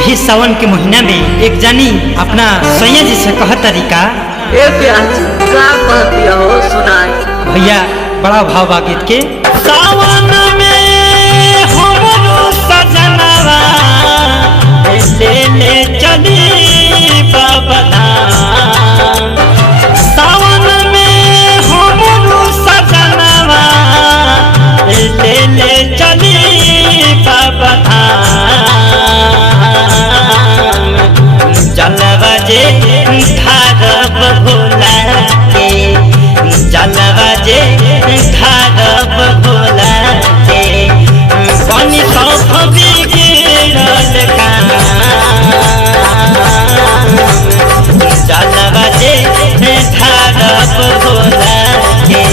यही सावन के महीना में एक जानी अपना सैया जी से कह तरीका ए प्याज का कहती हो सुनाई भैया बड़ा भाव बा गीत के। सावन में हमरो सजनवा ले ले चली बाबा धाम। सावन में हमरो सजनवा ले ले चली बाबा धाम। जलवा जे ढारब भोला के, जलवा जे ढारब भोला के, बनी सब बिगड़ल काम। जलवा जे ढारब भोला के,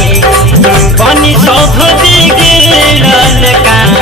बनी सब बिगड़ल काम।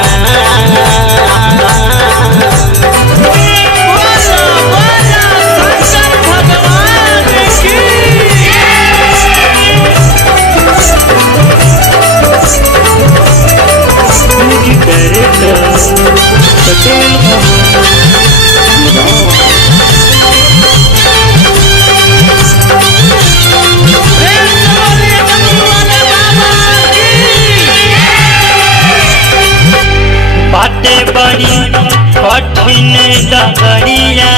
बाटे बड़ी कठिन डगरिया,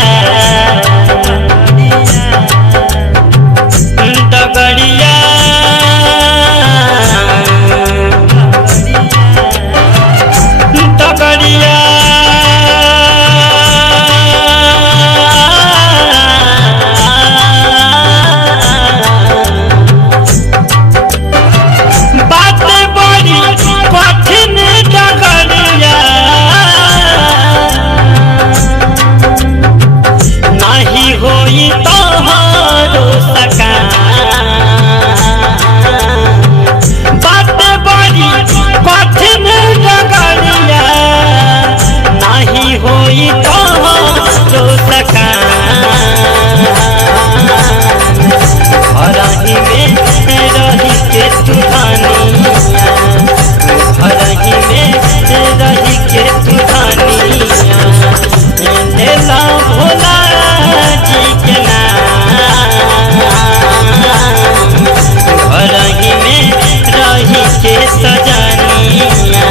डगरिया डगरिया बाटे बड़ी कठिन डगरिया, नहीं होई तोहरो सकाम। बाटे बड़ी कठिन डगरिया, नहीं होई तोहरो सकाम। हरही में रही के तू धनिया, हरही में रही के तू धनिया, लेला भोला जी के नाम। हरही में रही के सजनिया।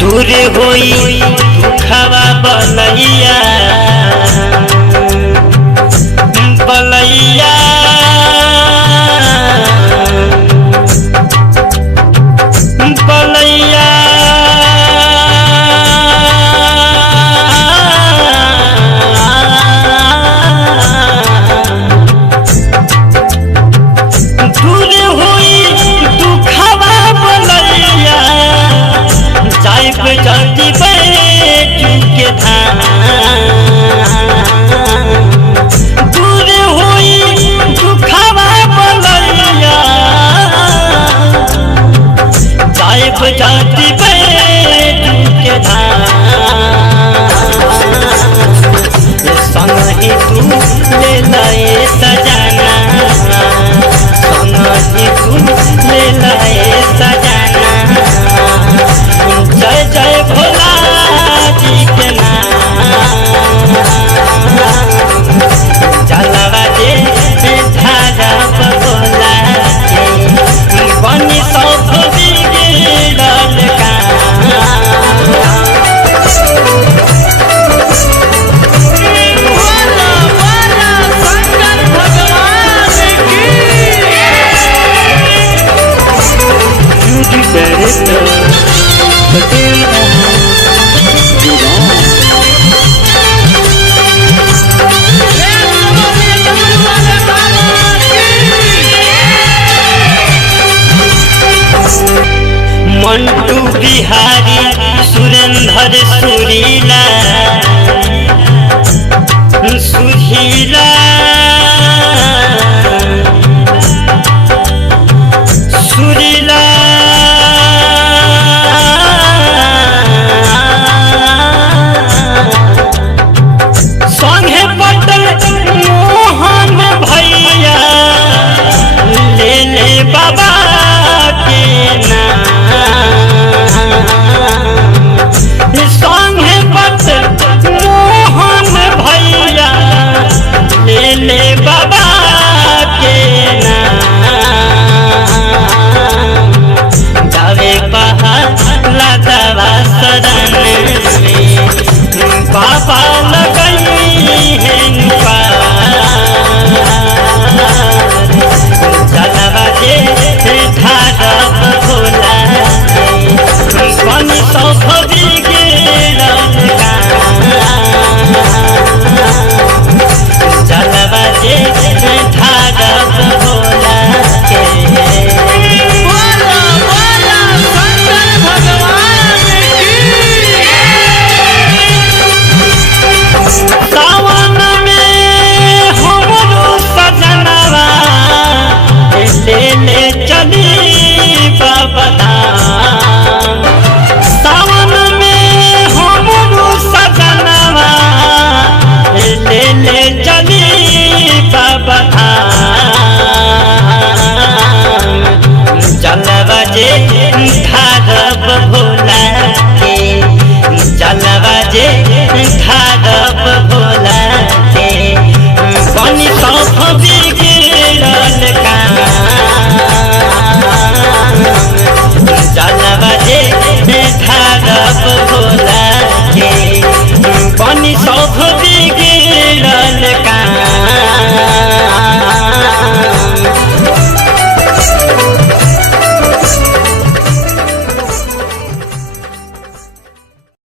दूर होई दुखवा बलैया, बलैया बलैया दूर होई दुखवा बलैया, जाइब जल्दी बैठू के धाम। दूर होई दुखवा बलैया, जाइब जल्दी बैठू के धाम। संगहि तू ले लाए सजना, संगहि तू ले लाए सजना। जय जय भोला जी के नाम। जलवा जे ढारब भोला के, बनी सब बिगड़ल काम। मंटू बिहारी सुरेंद्र सुरीला, सुरीला छेड़ा